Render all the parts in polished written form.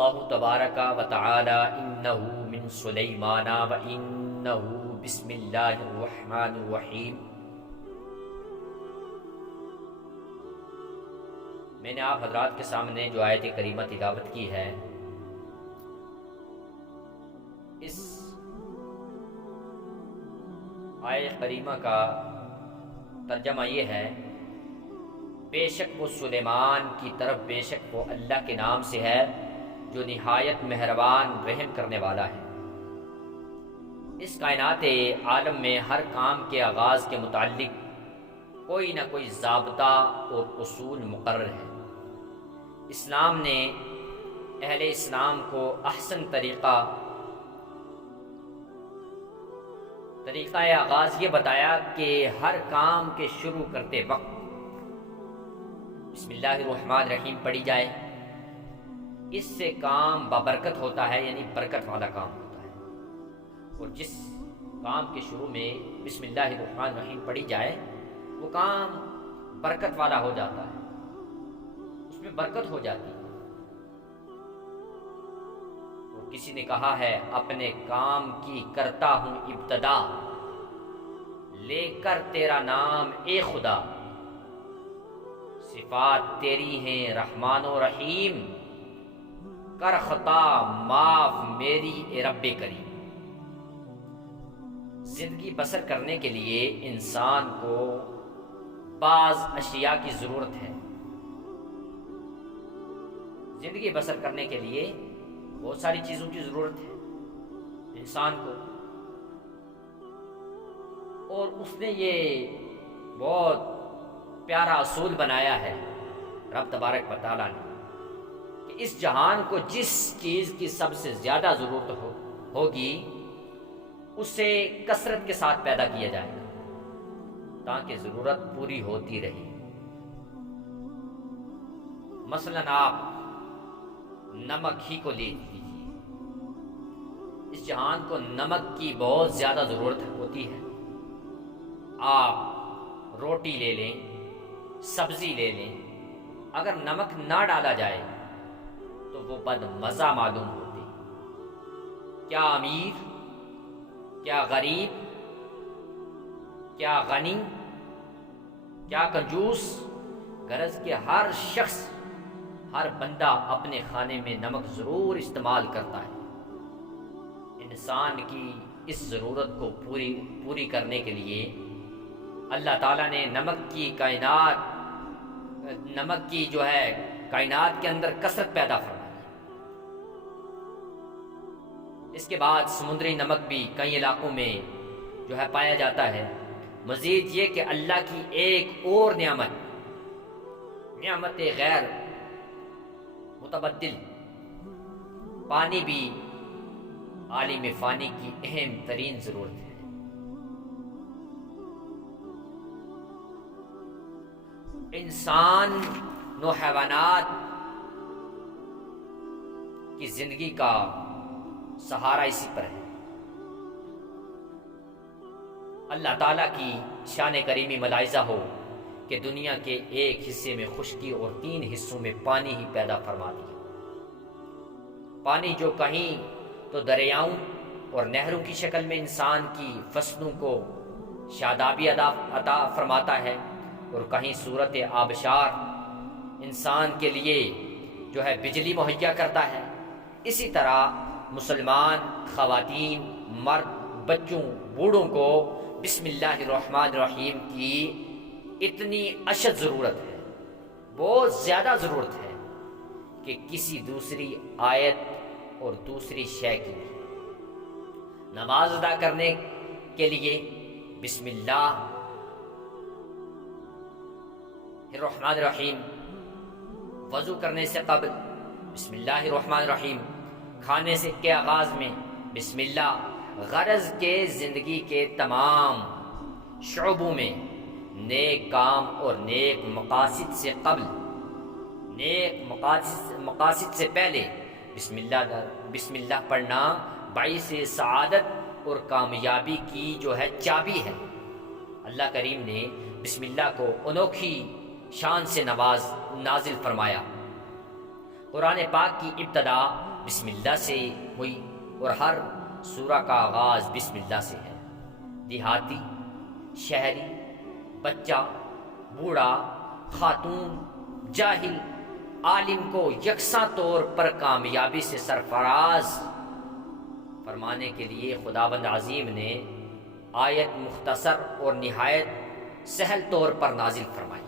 اللہ تبارک و تعالی انہ من سلیمان و انہ بسم اللہ الرحمن الرحیم۔ میں نے آپ حضرات کے سامنے جو آیت کریمہ تلاوت کی ہے، اس آیت کریمہ کا ترجمہ یہ ہے، بے شک وہ سلیمان کی طرف، بے شک وہ اللہ کے نام سے ہے جو نہایت مہربان رحم کرنے والا ہے۔ اس کائنات عالم میں ہر کام کے آغاز کے متعلق کوئی نہ کوئی ضابطہ اور اصول مقرر ہے۔ اسلام نے اہل اسلام کو احسن طریقہ آغاز یہ بتایا کہ ہر کام کے شروع کرتے وقت بسم اللہ الرحمن الرحیم پڑھی جائے۔ اس سے کام بابرکت ہوتا ہے، یعنی برکت والا کام ہوتا ہے، اور جس کام کے شروع میں بسم اللہ الرحمن الرحیم پڑھی جائے وہ کام برکت والا ہو جاتا ہے، اس میں برکت ہو جاتی ہے۔ اور کسی نے کہا ہے، اپنے کام کی کرتا ہوں ابتدا، لے کر تیرا نام اے خدا، صفات تیری ہیں رحمان و رحیم، کر خطا معاف میری اے رب کریم۔ زندگی بسر کرنے کے لیے انسان کو بعض اشیاء کی ضرورت ہے۔ زندگی بسر کرنے کے لیے بہت ساری چیزوں کی ضرورت ہے انسان کو، اور اس نے یہ بہت پیارا اصول بنایا ہے رب تبارک و تعالیٰ نے، کہ اس جہان کو جس چیز کی سب سے زیادہ ضرورت ہوگی اسے کثرت کے ساتھ پیدا کیا جائے گا تاکہ ضرورت پوری ہوتی رہے۔ مثلا آپ نمک ہی کو لے لیجیے، اس جہان کو نمک کی بہت زیادہ ضرورت ہوتی ہے۔ آپ روٹی لے لیں، سبزی لے لیں، اگر نمک نہ ڈالا جائے تو وہ بد مزہ معلوم ہوتی۔ کیا امیر، کیا غریب، کیا غنی، کیا کنجوس، غرض کہ ہر شخص، ہر بندہ اپنے کھانے میں نمک ضرور استعمال کرتا ہے۔ انسان کی اس ضرورت کو پوری کرنے کے لیے اللہ تعالیٰ نے نمک کی جو ہے کائنات کے اندر کثرت پیدا فرمائی۔ اس کے بعد سمندری نمک بھی کئی علاقوں میں جو ہے پایا جاتا ہے۔ مزید یہ کہ اللہ کی ایک اور نعمت غیر متبدل پانی بھی عالم فانی کی اہم ترین ضرورت ہے۔ انسان و حیوانات کی زندگی کا سہارا اسی پر ہے۔ اللہ تعالیٰ کی شان کریمی ملاحظہ ہو کہ دنیا کے ایک حصے میں خشکی اور 3 حصوں میں پانی ہی پیدا فرما دیا۔ پانی جو کہیں تو دریاؤں اور نہروں کی شکل میں انسان کی فصلوں کو شادابی عطا فرماتا ہے، اور کہیں صورت آبشار انسان کے لیے جو ہے بجلی مہیا کرتا ہے۔ اسی طرح مسلمان خواتین، مرد، بچوں، بوڑھوں کو بسم اللہ الرحمن الرحیم کی اتنی اشد ضرورت ہے، بہت زیادہ ضرورت ہے کہ کسی دوسری آیت اور دوسری شے کی نہیں۔ نماز ادا کرنے کے لیے بسم اللہ الرحمن الرحیم، وضو کرنے سے قبل بسم اللہ الرحمن الرحیم، کھانے سے کے آغاز میں بسم اللہ، غرض کے زندگی کے تمام شعبوں میں نیک کام اور نیک مقاصد سے قبل، نیک مقاصد سے پہلے بسم اللہ پڑھنا باعث سعادت اور کامیابی کی جو ہے چابی ہے۔ اللہ کریم نے بسم اللہ کو انوکھی شان سے نازل فرمایا۔ قرآن پاک کی ابتدا بسم اللہ سے ہوئی اور ہر سورہ کا آغاز بسم اللہ سے ہے۔ دیہاتی، شہری، بچہ، بوڑھا، خاتون، جاہل، عالم کو یکساں طور پر کامیابی سے سرفراز فرمانے کے لیے خداوند عظیم نے آیت مختصر اور نہایت سہل طور پر نازل فرمائی۔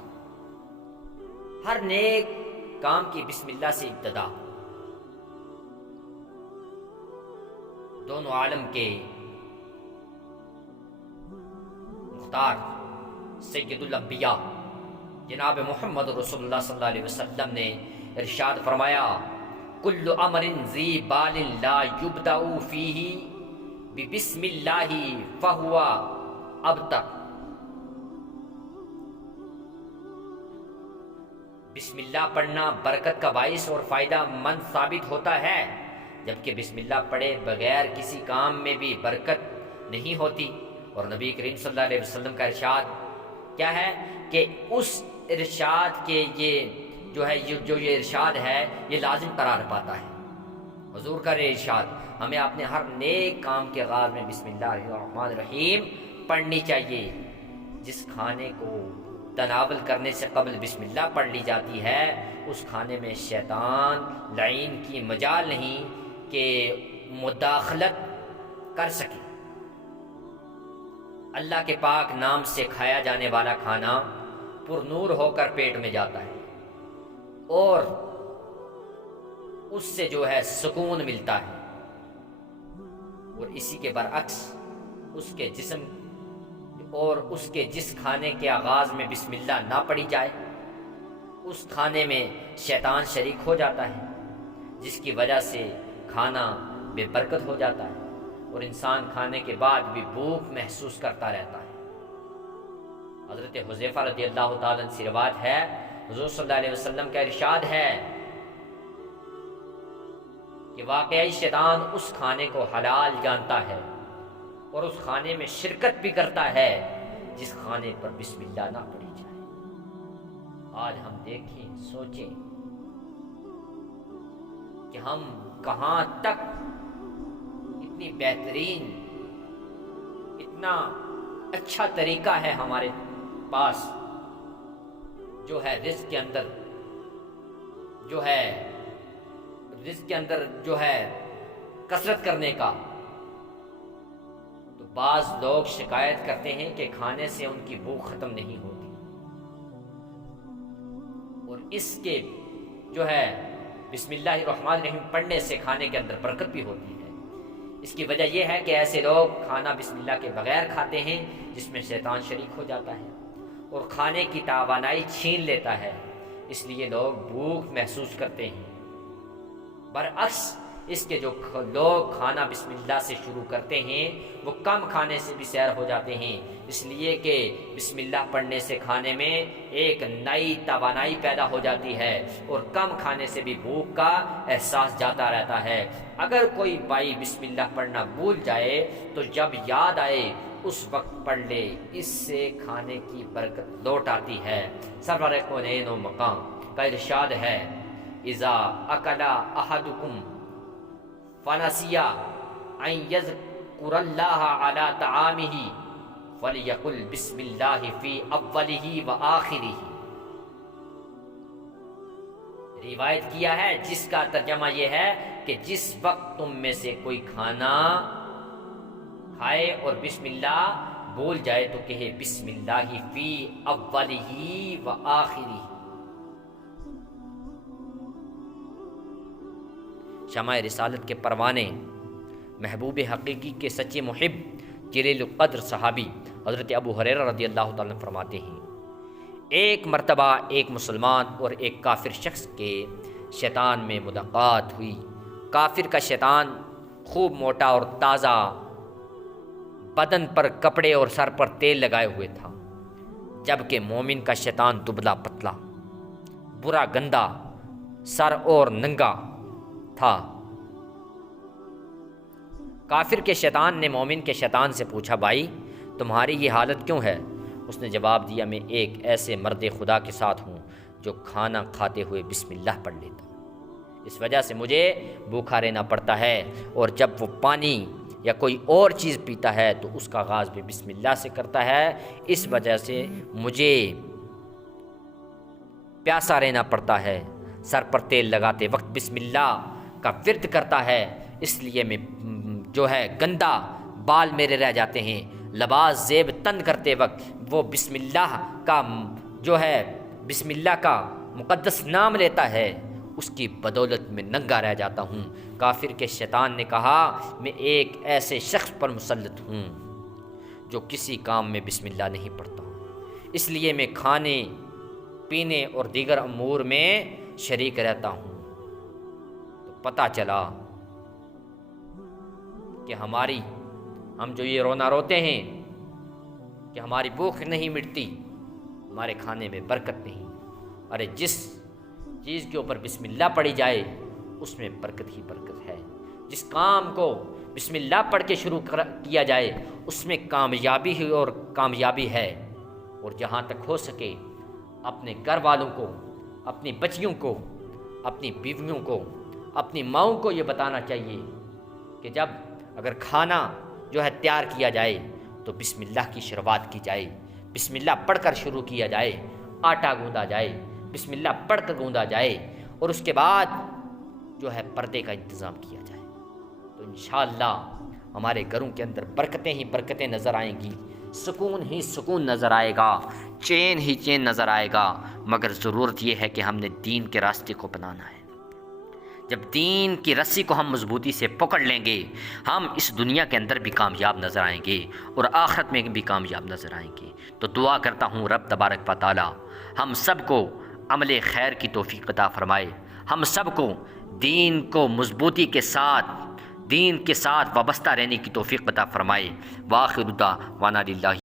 ہر نیک کام کی بسم اللہ سے ابتدا۔ دونوں عالم کے مختار سید الانبیاء جناب محمد رسول اللہ صلی اللہ علیہ وسلم نے ارشاد فرمایا، کل امر ذی بال لا یبدأ فیہ ببسم اللہ فہو ابتر۔ بسم اللہ پڑھنا برکت کا باعث اور فائدہ مند ثابت ہوتا ہے، جبکہ بسم اللہ پڑھے بغیر کسی کام میں بھی برکت نہیں ہوتی۔ اور نبی کریم صلی اللہ علیہ وسلم کا ارشاد کیا ہے کہ اس ارشاد کے یہ ارشاد ہے یہ لازم قرار پاتا ہے۔ حضور کا ارشاد ہمیں اپنے ہر نیک کام کے آغاز میں بسم اللہ الرحمن الرحیم پڑھنی چاہیے۔ جس کھانے کو تناول کرنے سے قبل بسم اللہ پڑھ لی جاتی ہے اس کھانے میں شیطان لعین کی مجال نہیں کہ مداخلت کر سکے۔ اللہ کے پاک نام سے کھایا جانے والا کھانا پر نور ہو کر پیٹ میں جاتا ہے اور اس سے سکون ملتا ہے، اور اسی کے برعکس اس کے جسم اور اس کے جس کھانے کے آغاز میں بسم اللہ نہ پڑھی جائے اس کھانے میں شیطان شریک ہو جاتا ہے، جس کی وجہ سے کھانا بے برکت ہو جاتا ہے اور انسان کھانے کے بعد بھی بھوک محسوس کرتا رہتا ہے۔ حضرت حذیفہ رضی اللہ تعالیٰ عنہ سے روایت ہے، حضور صلی اللہ علیہ وسلم کا ارشاد ہے کہ واقعی شیطان اس کھانے کو حلال جانتا ہے اور اس کھانے میں شرکت بھی کرتا ہے جس کھانے پر بسم اللہ نہ پڑھی جائے۔ آج ہم دیکھیں، سوچیں کہ ہم کہاں تک اتنی بہترین، اتنا اچھا طریقہ ہے ہمارے پاس رزق کے اندر کثرت کرنے کا۔ تو بعض لوگ شکایت کرتے ہیں کہ کھانے سے ان کی بھوک ختم نہیں ہوتی، اور اس کے بسم اللہ الرحمن الرحیم پڑھنے سے کھانے کے اندر برکت بھی ہوتی ہے۔ اس کی وجہ یہ ہے کہ ایسے لوگ کھانا بسم اللہ کے بغیر کھاتے ہیں جس میں شیطان شریک ہو جاتا ہے اور کھانے کی توانائی چھین لیتا ہے، اس لیے لوگ بھوک محسوس کرتے ہیں۔ برعکس اس کے جو لوگ کھانا بسم اللہ سے شروع کرتے ہیں وہ کم کھانے سے بھی سیر ہو جاتے ہیں، اس لیے کہ بسم اللہ پڑھنے سے کھانے میں ایک نئی توانائی پیدا ہو جاتی ہے اور کم کھانے سے بھی بھوک کا احساس جاتا رہتا ہے۔ اگر کوئی بھائی بسم اللہ پڑھنا بھول جائے تو جب یاد آئے اس وقت پڑھ لے، اس سے کھانے کی برکت لوٹ آتی ہے۔ سرور کونین و مقام کا ارشاد ہے، اذا اکل احدکم فنسي ان يذكر الله على طعامه فليقل بسم الله في اوله واخره۔ روایت کیا ہے جس کا ترجمہ یہ ہے کہ جس وقت تم میں سے کوئی کھانا کھائے اور بسم اللہ بھول جائے تو کہے بسم اللہ فی اوله واخره۔ شمع رسالت کے پروانے، محبوب حقیقی کے سچے محب، جلیل القدر صحابی حضرت ابو ہریرہ رضی اللہ تعالیٰ عنہ فرماتے ہیں، ایک مرتبہ ایک مسلمان اور ایک کافر شخص کے شیطان میں ملاقات ہوئی۔ کافر کا شیطان خوب موٹا اور تازہ، بدن پر کپڑے اور سر پر تیل لگائے ہوئے تھا، جبکہ مومن کا شیطان دبلا پتلا، برا گندا، سر اور ننگا تھا۔ کافر کے شیطان نے مومن کے شیطان سے پوچھا، بھائی تمہاری یہ حالت کیوں ہے؟ اس نے جواب دیا، میں ایک ایسے مرد خدا کے ساتھ ہوں جو کھانا کھاتے ہوئے بسم اللہ پڑھ لیتا۔ اس وجہ سے مجھے بھوکا رہنا پڑتا ہے، اور جب وہ پانی یا کوئی اور چیز پیتا ہے تو اس کا آغاز بھی بسم اللہ سے کرتا ہے۔ اس وجہ سے مجھے پیاسا رہنا پڑتا ہے، سر پر تیل لگاتے وقت بسم اللہ کا ورد کرتا ہے، اس لیے میں جو ہے گندا بال میرے رہ جاتے ہیں، لباس زیب تن کرتے وقت وہ بسم اللہ کا جو ہے بسم اللہ کا مقدس نام لیتا ہے، اس کی بدولت میں ننگا رہ جاتا ہوں۔ کافر کے شیطان نے کہا میں ایک ایسے شخص پر مسلط ہوں جو کسی کام میں بسم اللہ نہیں پڑھتا، اس لیے میں کھانے پینے اور دیگر امور میں شریک رہتا ہوں۔ تو پتہ چلا کہ ہم جو یہ رونا روتے ہیں کہ ہماری بھوک نہیں مٹتی، ہمارے کھانے میں برکت نہیں۔ ارے جس چیز کے اوپر بسم اللہ پڑھی جائے اس میں برکت ہی برکت ہے، جس کام کو بسم اللہ پڑھ کے شروع کیا جائے اس میں کامیابی ہی اور کامیابی ہے۔ اور جہاں تک ہو سکے اپنے گھر والوں کو، اپنی بچیوں کو، اپنی بیویوں کو، اپنی ماؤں کو یہ بتانا چاہیے کہ جب اگر کھانا جو ہے تیار کیا جائے تو بسم اللہ کی شروعات کی جائے، بسم اللہ پڑھ کر شروع کیا جائے، آٹا گوندا جائے، بسم اللہ پڑھ کر گوندا جائے، اور اس کے بعد جو ہے پردے کا انتظام کیا جائے، تو انشاءاللہ ہمارے گھروں کے اندر برکتیں ہی برکتیں نظر آئیں گی، سکون ہی سکون نظر آئے گا، چین ہی چین نظر آئے گا۔ مگر ضرورت یہ ہے کہ ہم نے دین کے راستے کو اپنانا ہے۔ جب دین کی رسی کو ہم مضبوطی سے پکڑ لیں گے ہم اس دنیا کے اندر بھی کامیاب نظر آئیں گے اور آخرت میں بھی کامیاب نظر آئیں گے۔ تو دعا کرتا ہوں رب تبارک و تعالی ہم سب کو عمل خیر کی توفیق عطا فرمائے، ہم سب کو دین کو مضبوطی کے ساتھ وابستہ رہنے کی توفیق عطا فرمائے۔ وآخر دعوانا للہ